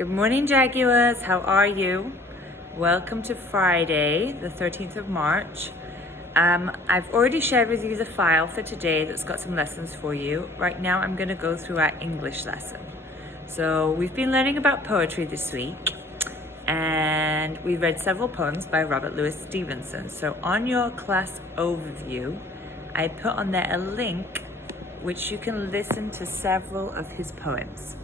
Good morning, Jaguars. How are you? Welcome to Friday, the 13th of March. I've already shared with you the file for today that's got some lessons for you. Right now, I'm going to go through our English lesson. So we've been learning about poetry this week, and we read several poems by Robert Louis Stevenson. So on your class overview, I put on there a link which you can listen to several of his poems.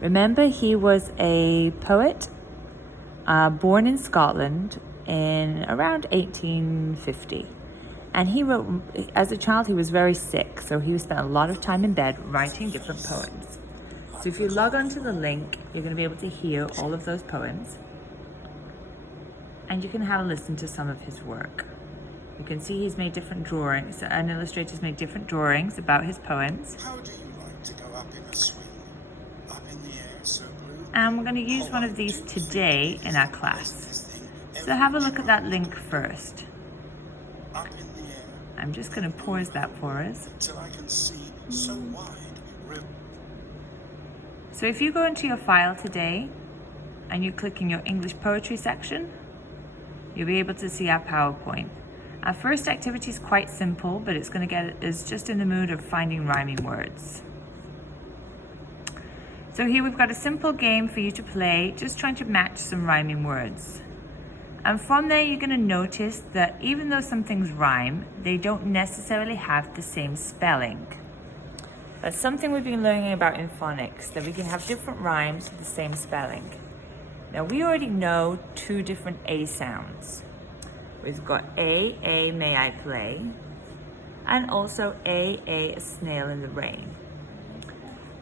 Remember, he was a poet born in Scotland in around 1850. And he wrote, as a child, he was very sick, so he spent a lot of time in bed writing different poems. So if you log onto the link, you're going to be able to hear all of those poems. And you can have a listen to some of his work. You can see he's made different drawings, and illustrators make different drawings about his poems. How do you like to go up in a swing? Up in the air, so blue. And we're going to use one of these today in our class. So have a look at that link first. Up in the air. I'm just going to pause that for us. Till I can see so wide. So if you go into your file today and you click in your English poetry section, you'll be able to see our PowerPoint. Our first activity is quite simple, but it's going to get us just in the mood of finding rhyming words. So here we've got a simple game for you to play, just trying to match some rhyming words. And from there, you're going to notice that even though some things rhyme, they don't necessarily have the same spelling. That's something we've been learning about in phonics, that we can have different rhymes with the same spelling. Now, we already know two different A sounds. We've got A, may I play, and also a snail in the rain.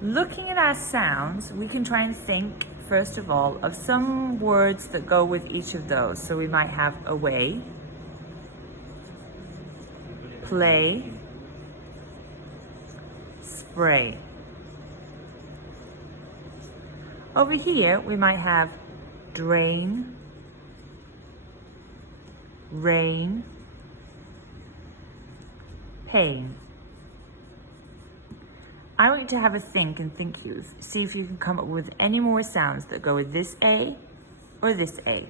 Looking at our sounds, we can try and think, first of all, of some words that go with each of those. So we might have away, play, spray. Over here, we might have drain, rain, pain. I want you to have a think and see if you can come up with any more sounds that go with this A or this A.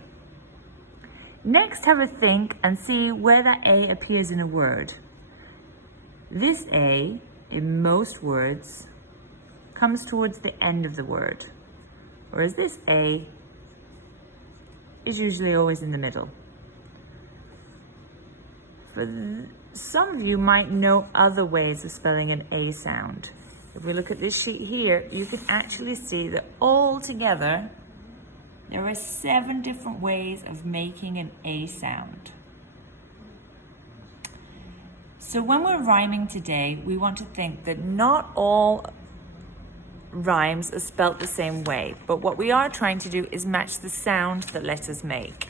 Next, have a think and see where that A appears in a word. This A, in most words, comes towards the end of the word, whereas this A is usually always in the middle. Some of you might know other ways of spelling an A sound. If we look at this sheet here, you can actually see that all together, there are 7 different ways of making an A sound. So when we're rhyming today, we want to think that not all rhymes are spelt the same way, but what we are trying to do is match the sound that letters make.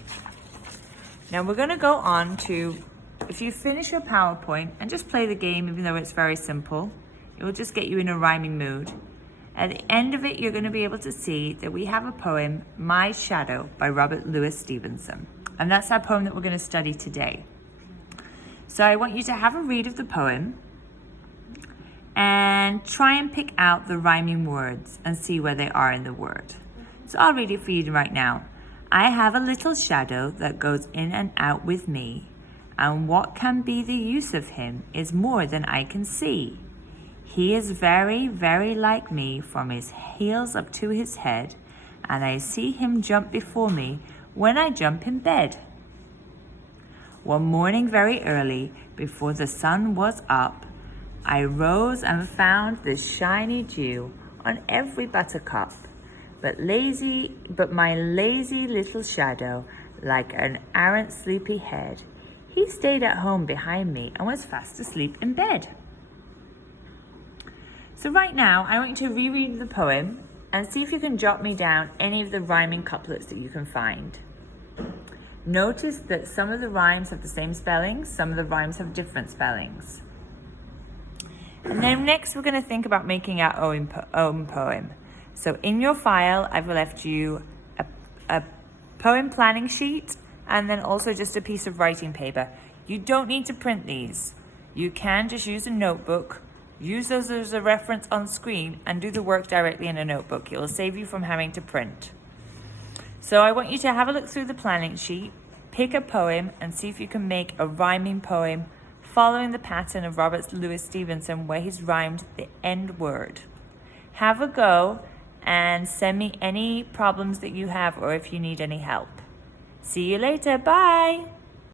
Now we're going to go on to, if you finish your PowerPoint and just play the game, even though it's very simple, it will just get you in a rhyming mood. At the end of it, you're going to be able to see that we have a poem, My Shadow, by Robert Louis Stevenson. And that's our poem that we're going to study today. So I want you to have a read of the poem and try and pick out the rhyming words and see where they are in the word. So I'll read it for you right now. I have a little shadow that goes in and out with me, and what can be the use of him is more than I can see. He is very, very like me from his heels up to his head, and I see him jump before me when I jump in bed. One morning very early, before the sun was up, I rose and found the shiny dew on every buttercup. But my lazy little shadow, like an arrant sleepy head, he stayed at home behind me and was fast asleep in bed. So right now, I want you to reread the poem and see if you can jot me down any of the rhyming couplets that you can find. Notice that some of the rhymes have the same spellings, some of the rhymes have different spellings. And then next we're going to think about making our own poem. So in your file, I've left you a poem planning sheet and then also just a piece of writing paper. You don't need to print these. You can just use a notebook Use those as a reference on screen and do the work directly in a notebook. It will save you from having to print. So I want you to have a look through the planning sheet, pick a poem, and see if you can make a rhyming poem following the pattern of Robert Louis Stevenson, where he's rhymed the end word. Have a go and send me any problems that you have or if you need any help. See you later. Bye.